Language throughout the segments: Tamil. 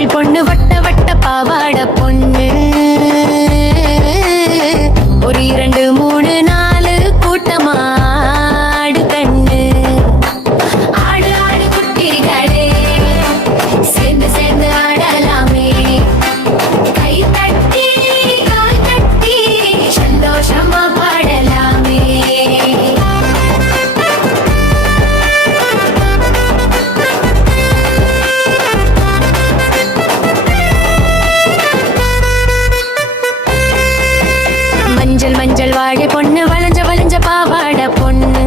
ஆப்பிள் பொண்ணு வட்ட வட்ட பாவாட பொண்ணு ஒரு 2 3 4 கூட்டமாடு கண்ணு ஆடு ஆடு குட்டிகளே சேர்ந்து சேர்ந்து ஆடலாமே கை தட்டி கால் தட்டி சந்தோஷமா பாடலாமே மஞ்சள் மஞ்சள் வாழை பொண்ணு வளைஞ்ச வளைஞ்ச பாவாட பொண்ணு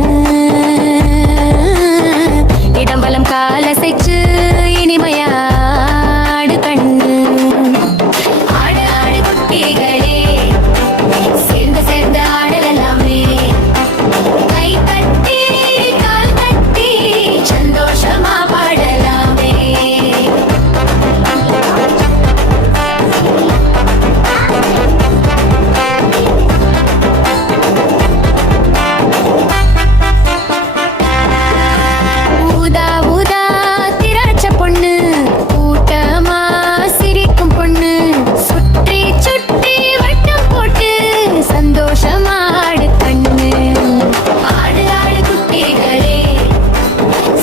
இடம்பலம் காலசைச்சு இனிமையாடு கண்ணு ஆடு ஆடு குட்டிகளே சேர்ந்து சேர்ந்து ஆடலாமே கை தட்டி கால் தட்டி சந்தோஷமா பாடலாமே ஊதா ஊதா திராட்சை பொண்ணு கூட்டமா சிரிக்கும் பொண்ணு சுற்றி சுற்றி வட்டம் போட்டு சந்தோஷமா ஆடு கண்ணு ஆடு ஆடு குட்டிகளே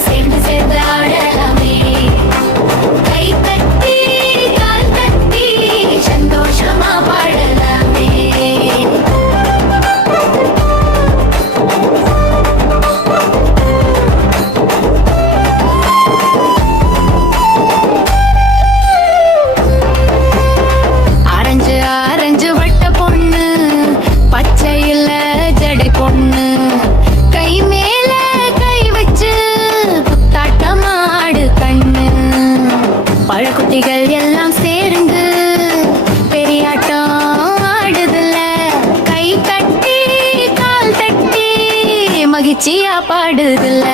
சேர்ந்து சேர்ந்து ஆடலாமே கை தட்டி கால் தட்டி சந்தோஷமா பாடலாமே ஆரஞ்சு ஆரஞ்சு வட்ட பொண்ணு பச்சையில ஜடை பொண்ணு கை மேல கை வச்சு புத்தாட்டமாடு கண்ணு பழக்குட்டிகள் எல்லாம் சேர்ந்து பெரியாட்டம் ஆடுதுல கை தட்டி கால் தட்டி மகிழ்ச்சியா பாடுதுல